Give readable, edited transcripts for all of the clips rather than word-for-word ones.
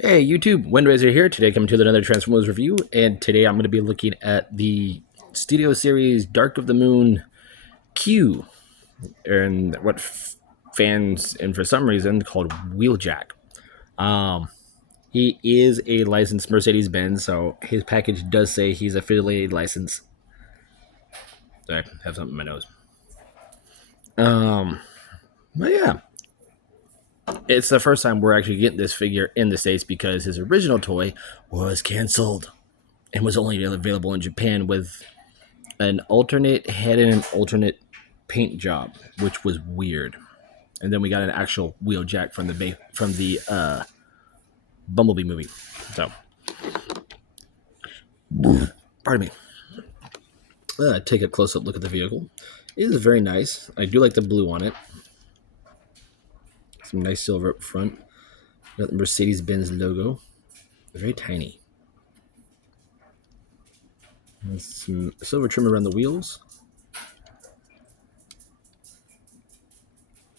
Hey YouTube, Windraiser here. Today coming to another Transformers review, and today I'm going to be looking at the Studio Series Dark of the Moon Q, and what fans and for some reason called Wheeljack. Um, he is a licensed Mercedes-Benz, so his package does say he's affiliated license. Sorry, I have something in my nose. But yeah, it's the first time we're actually getting this figure in the States because his original toy was canceled and was only available in Japan with an alternate head and an alternate paint job, which was weird. And then we got an actual Wheeljack from the Bumblebee movie. So, pardon me. Take a close up look at the vehicle. It is very nice. I do like the blue on it. Some nice silver up front. Got the Mercedes-Benz logo. Very tiny. And some silver trim around the wheels.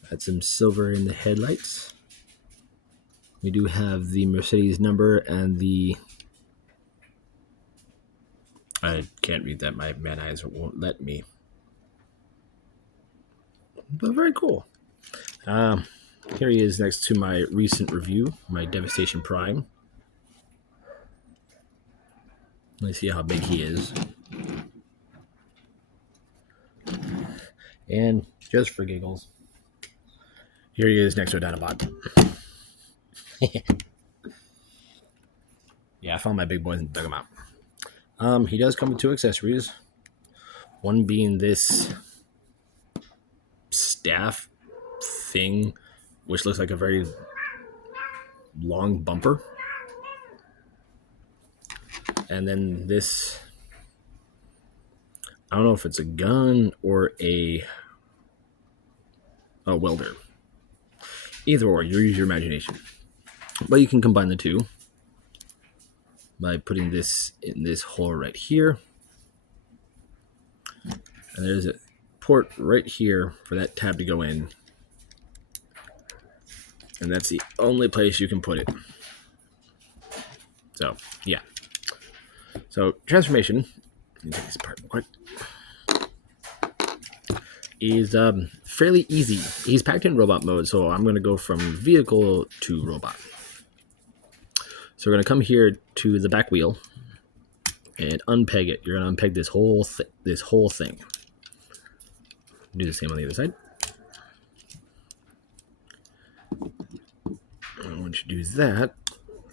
Got some silver in the headlights. We do have the Mercedes number and the... I can't read that. My man eyes won't let me. But very cool. Here he is next to my recent review, my Devastation Prime. Let's see how big he is. And just for giggles, here he is next to a Dinobot. Yeah, I found my big boys and dug them out. He does come with two accessories. One being this staff thing, which looks like a very long bumper. And then this, I don't know if it's a gun or a welder. Either or, you use your imagination. But you can combine the two by putting this in this hole right here. And there's a port right here for that tab to go in. And that's the only place you can put it. So, yeah. So, transformation, let me take this apart real quick, is fairly easy. He's packed in robot mode, so I'm going to go from vehicle to robot. So we're going to come here to the back wheel and unpeg it. You're going to unpeg this whole thing. Do the same on the other side. And once you do that,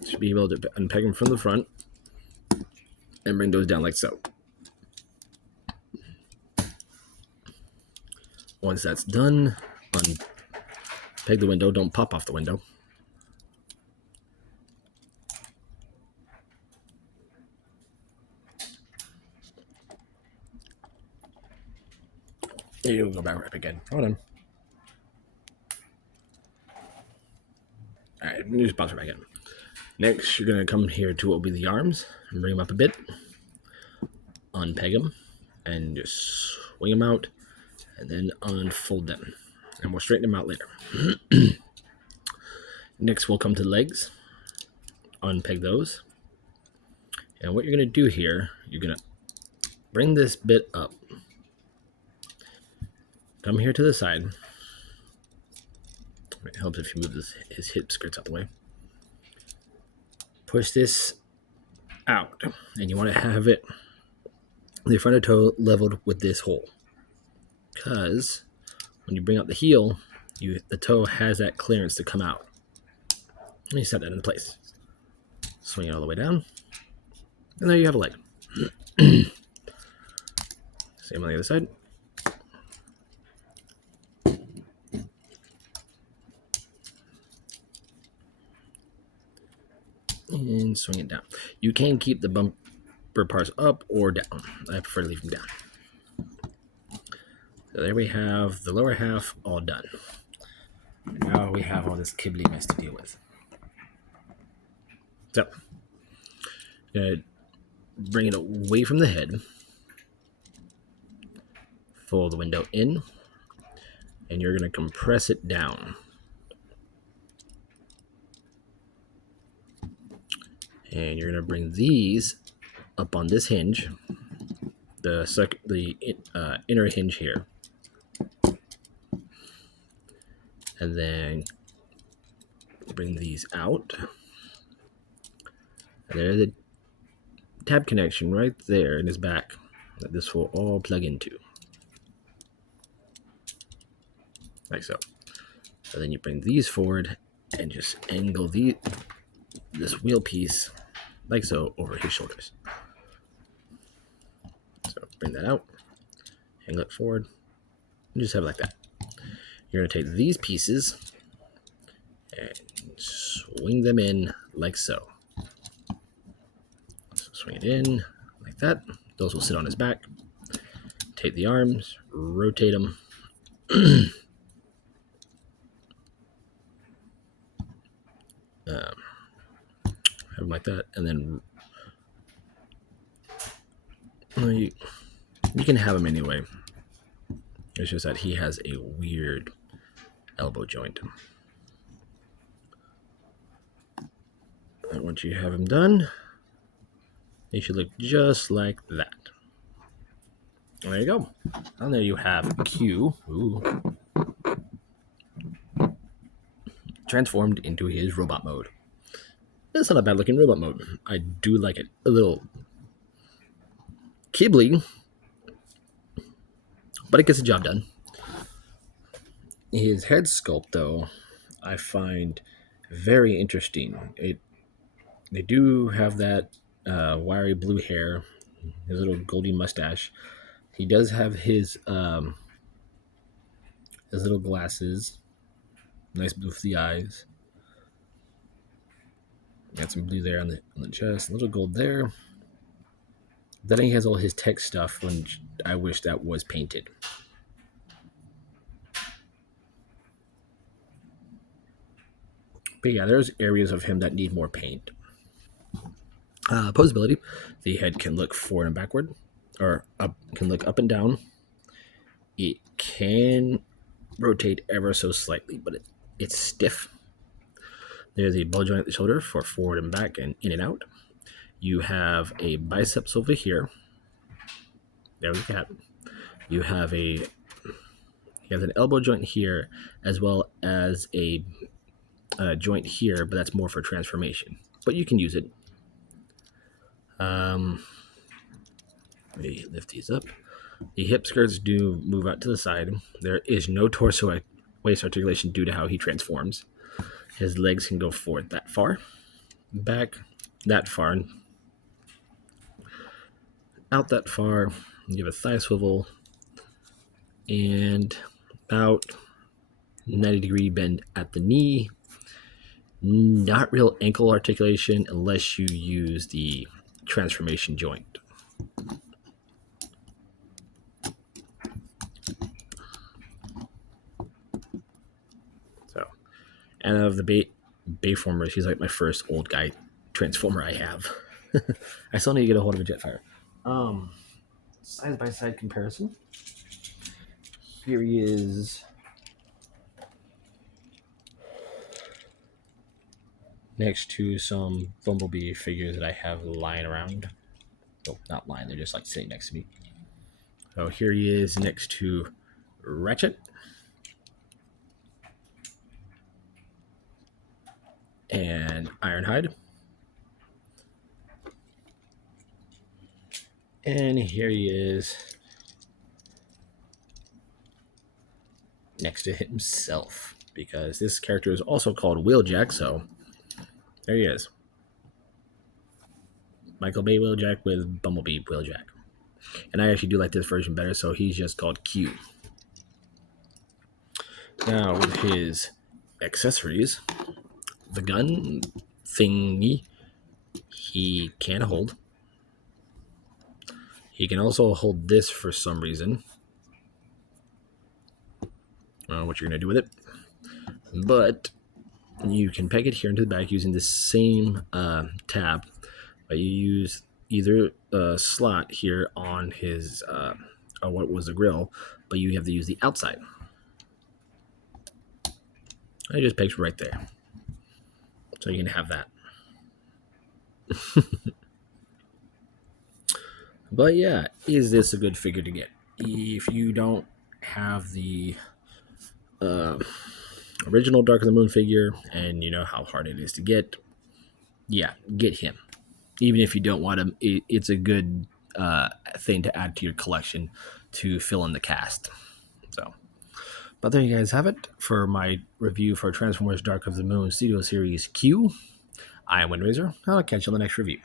you should be able to unpeg them from the front and bring those down like so. Once that's done, unpeg the window. Don't pop off the window. You'll go back up again. Hold on. Alright, new spots back in. Next, you're going to come here to what will be the arms and bring them up a bit. Unpeg them and just swing them out and then unfold them. And we'll straighten them out later. Next, we'll come to the legs. Unpeg those. And what you're going to do here, you're going to bring this bit up. Come here to the side. It helps if you move his hip skirts out the way. Push this out, and you want to have it the front of toe leveled with this hole, because when you bring out the heel, the toe has that clearance to come out. Let me set that into place. Swing it all the way down, and there you have a leg. Same on the other side. And swing it down. You can keep the bumper parts up or down. I prefer to leave them down. So there we have the lower half all done. And now we have all this kibbly mess to deal with. So, gonna bring it away from the head. Fold the window in. And you're gonna compress it down. And you're going to bring these up on this hinge, the inner hinge here. And then bring these out. And there's the tab connection right there in his back that this will all plug into. Like so. So then you bring these forward and just angle this wheel piece like so over his shoulders. So bring that out, angle it forward, and just have it like that. You're going to take these pieces and swing them in like so. So swing it in like that. Those will sit on his back. Take the arms, rotate them. Have them like that, and then you can have him anyway. It's just that he has a weird elbow joint. And once you have him done, he should look just like that. And there you go. And there you have Q. Ooh. Transformed into his robot mode. It's not a bad looking robot mode. I do like it. A little kibbly, but it gets the job done. His head sculpt, though, I find very interesting. They do have that wiry blue hair, his little goldy mustache. He does have his little glasses, nice blue for the eyes. Got some blue there on the chest, a little gold there. Then he has all his tech stuff, which I wish that was painted. But yeah, there's areas of him that need more paint. Posability, the head can look forward and backward, or can look up and down. It can rotate ever so slightly, but it's stiff. There's a ball joint at the shoulder for forward and back and in and out. You have a biceps over here. There we go. You have an elbow joint here, as well as a joint here, but that's more for transformation. But you can use it. Let me lift these up. The hip skirts do move out to the side. There is no torso waist articulation due to how he transforms. His legs can go forward that far, back that far, out that far. You have a thigh swivel and about 90-degree bend at the knee. Not real ankle articulation unless you use the transformation joint. So, and of the Bayformers, he's like my first old guy transformer I have. I still need to get a hold of a Jetfire. Side by side comparison. Here he is. Next to some Bumblebee figures that I have lying around. Oh, not lying, they're just like sitting next to me. So here he is next to Ratchet. And Ironhide. And here he is next to himself, because this character is also called Wheeljack, so there he is. Michael Bay Wheeljack with Bumblebee Wheeljack. And I actually do like this version better, so he's just called Q. Now, with his accessories, the gun thingy, he can hold. He can also hold this for some reason. I don't know what you're going to do with it. But you can peg it here into the back using the same tab. But you use either a slot here on his, or what was the grill, but you have to use the outside. It just pegs right there. So you can have that. But yeah, is this a good figure to get? If you don't have the uh, original Dark of the Moon figure and you know how hard it is to get, yeah, get him. Even if you don't want him, it's a good thing to add to your collection to fill in the cast. So, but there you guys have it for my review for Transformers Dark of the Moon Studio Series Q. I am Windrazor. I'll catch you on the next review.